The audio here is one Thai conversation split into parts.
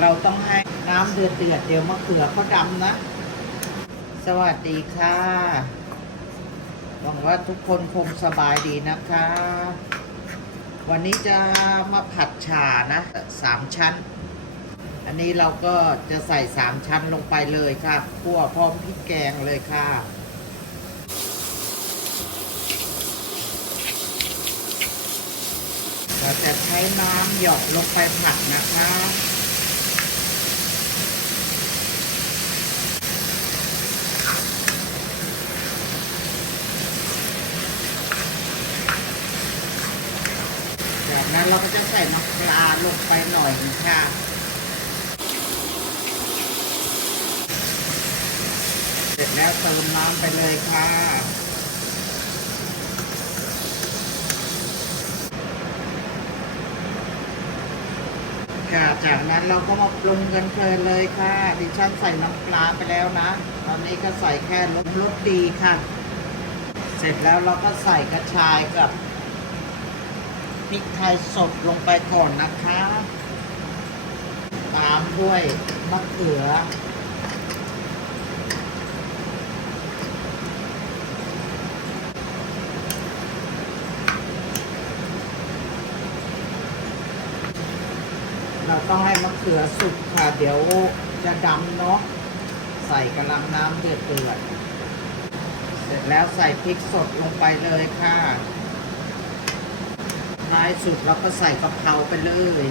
เราต้องให้น้ำเดือดเดือดเดี๋ยวมะเขือเขาดำนะ สวัสดีค่ะหวังว่าทุกคนคงสบายดีนะคะ วันนี้จะมาผัดฉานะสามชั้น อันนี้เราก็จะใส่สามชั้นลงไปเลยค่ะคั่วพร้อมพริกแกงเลยค่ะเราจะใช้น้ำหยดลงไปผัดนะคะ จากนั้นเราก็จะใส่น้ำปลาลงไปหน่อยค่ะเสร็จแล้วเติมน้ำไปเลยค่ะ ค่ะ จากนั้นเราก็มาปรุงกันเพลินเลยค่ะ ดิฉันใส่น้ำปลาไปแล้วนะ ตอนนี้ก็ใส่แค่รสรสดีค่ะ เสร็จแล้วเราก็ใส่กระชายกับ พริกไทยสดลงไปก่อนนะคะ ตามด้วยมะเขือ เราต้องให้มะเขือสุกค่ะ เดี๋ยวจะดำเนาะ ใส่กระลังน้ำเดือดเดือด เสร็จแล้วใส่พริกสดลงไปเลยค่ะ ท้ายสุดเราก็ใส่กะเพราไปเลย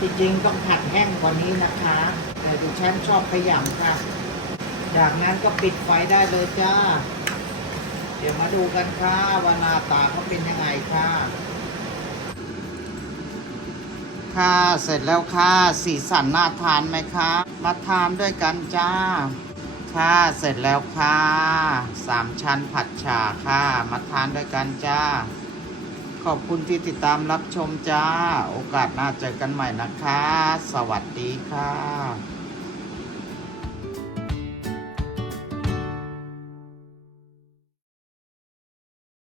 จริงๆต้องผัดแห้งกว่านี้นะคะแต่ดิฉันชอบขยำค่ะ จากนั้นก็ปิดไฟได้เลยจ้า เดี๋ยวมาดูกันค่ะว่าหน้าตาเขาเป็นยังไงค่ะ ค่ะเสร็จแล้วค่ะ สีสันน่าทานไหมคะ มาทานด้วยกันจ้า ค่ะ เสร็จแล้วค่ะสามชั้นผัดฉ่าค่ะ มาทานด้วยกันจ้า ขอบคุณที่ติดตามรับชมจ้า โอกาสหน้าเจอกันใหม่นะคะ สวัสดีค่ะ